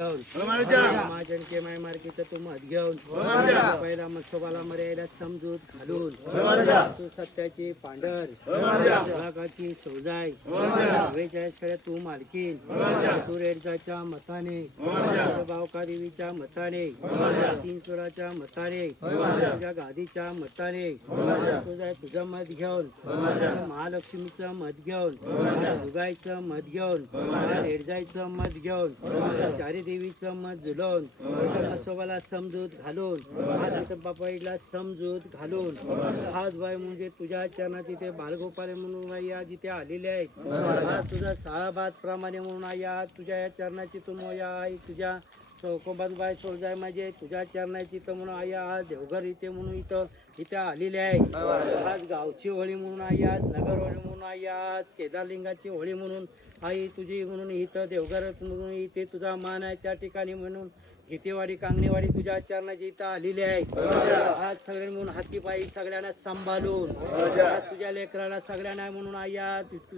महाजन के माय market तू मत घेऊन पहिला मत्सोबाला मर्यादा समजूत घालून तू सत्याची पांढर ग्राहकाची सौजाई हवेच्या तू मालकीन तू रेडकाच्या मताने बावका देवीच्या मताने तीन सुराच्या मताने तुझ्या गादीच्या मताने तुझं मत घेऊन महालक्ष्मीचं मत घेऊन दुगाईचं मत घेऊन रेडजाईचं मत घेऊन चारी देवीचं मत झुलवून मसोबाला समजूत घालून बापाईला समजूत घालून हाच बाई म्हणजे तुझ्या चरणात इथे बालगोपाल म्हणून या जिथे आलेले आहेत तुझा साळाबाद प्रमाणे म्हणून या तुझ्या या चरणाची तुम या आई तुझ्या चौकोबाई सोळजाय माझे तुझ्या चरणाची तर म्हणून आई आज देवघर इथे म्हणून इथे आलेले आहेत आज गावची होळी म्हणून आई आज नगर होळी म्हणून आई आज केदारलिंगाची होळी म्हणून आई तुझी म्हणून इथं देवघर म्हणून इथे तुझा मान आहे त्या ठिकाणी म्हणून गीतेवाडी कांगणेवाडी तुझ्या चरणाची इथं आलेली आहे आज सगळे म्हणून हातीपायी सगळ्यांना सांभाळून तुझ्या लेकराला सगळ्यांना म्हणून आई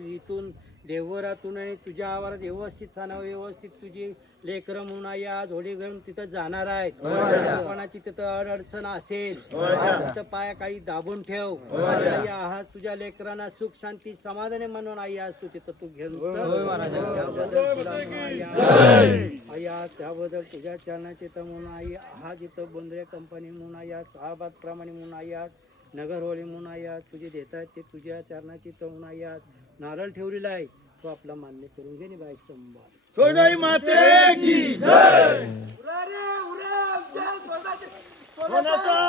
इथून देवघरातून आणि तुझ्या आवारात व्यवस्थित सांगा व्यवस्थित तुझी लेकरं म्हणून आई आज होळी घेऊन तिथं जाणार आहेत कोणाची तिथं अडचण असेल तिथं पाया काही दाबून ठेव आई आहात तुझ्या लेकरांना सुख शांती समाधाने म्हणून आई आज तू तिथं तू घेऊन आई आज त्याबद्दल तुझ्या चरणाचे तर म्हणून आई हा जिथं बोंद्रे कंपनी म्हणून आई आज साहाबाद प्रमाणे म्हणून आई आज नगर होळी म्हणून आई आज तुझे देतात ते तुझ्या चरणाची तर म्हणून आई आज नारळ ठेवलेला आहे तो आपला मान्य करून घे बाई संभाळ सोनाई माते की जय सोनाचा